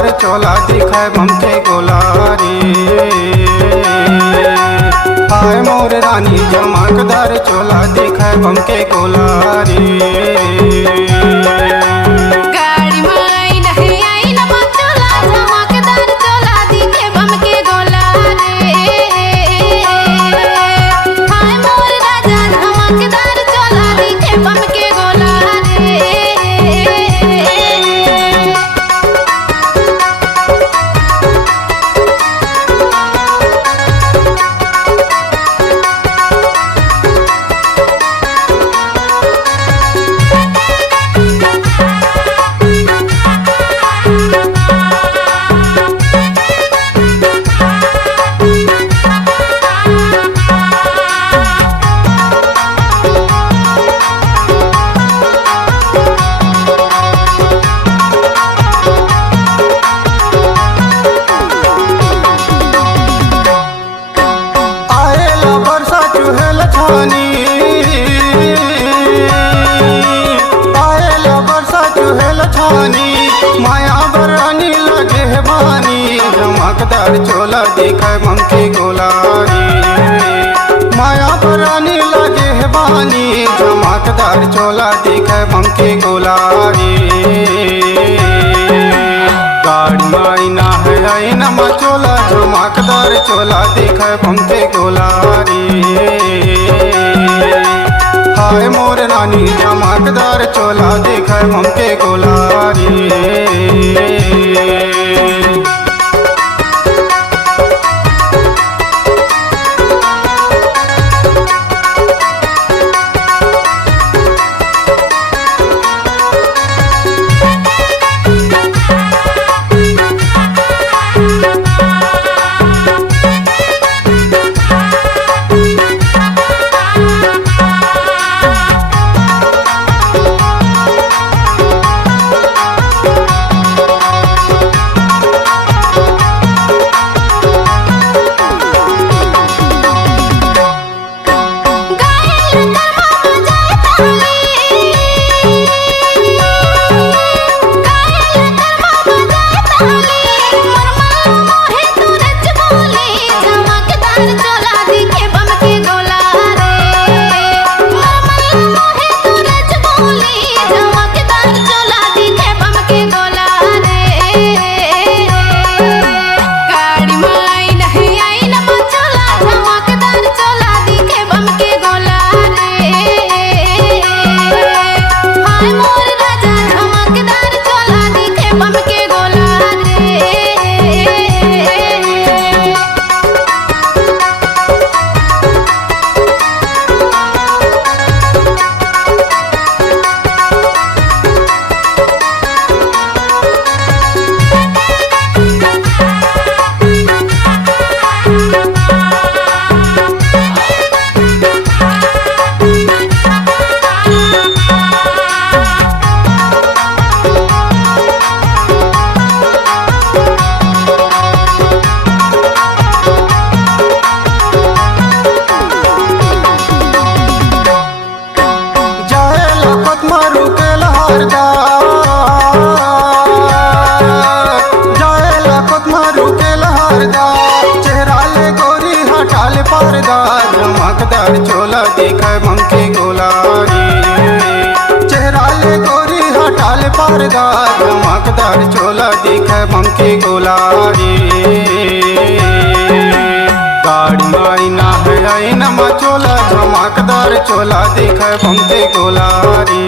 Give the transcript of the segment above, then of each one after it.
चमकदार चोला दिखे बमके गोलारी। हाय मोर रानी चमकदार चोला दिखे बमके गोलारी। आएला बरसा चुहेल छानी माया बरानी लगे है बानी। चमकदार चोला दिखे बमके गोलारी। माया बरानी लगे है बानी चमकदार चोला दिखे बमके गोलारी। गाड़ी मायना है आईना मा चोला चमकदार चोला दिखे बमके गोलारी। हाय मोर रानी चमकदार चोला दिखे बमके गोलारी। चमकदार चोला दिखे बमके गोलारी। चेहरा ले गोरी हटाल पर्दा चमकदार चोला दिखे बमके गोलारी। गाड़ी मायना है आईना मा चोला चमकदार चोला दिखे बमके गोलारी।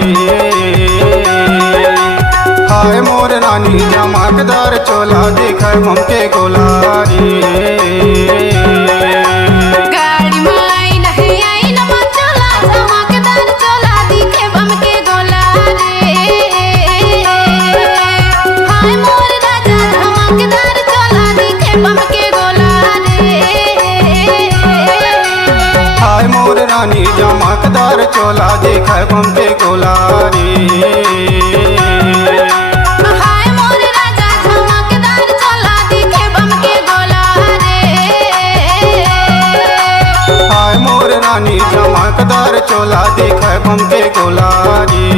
हाय मोर रानी चमकदार चोला दिखे बमके गोलारी। हाय मोर रानी चमकदार चोला दिखे बमके गोलारी। हाय मोर राजा चमकदार चोला दिखे बमके गोलारी। हाय मोर रानी चमकदार चोला दिखे बमके गोलारी।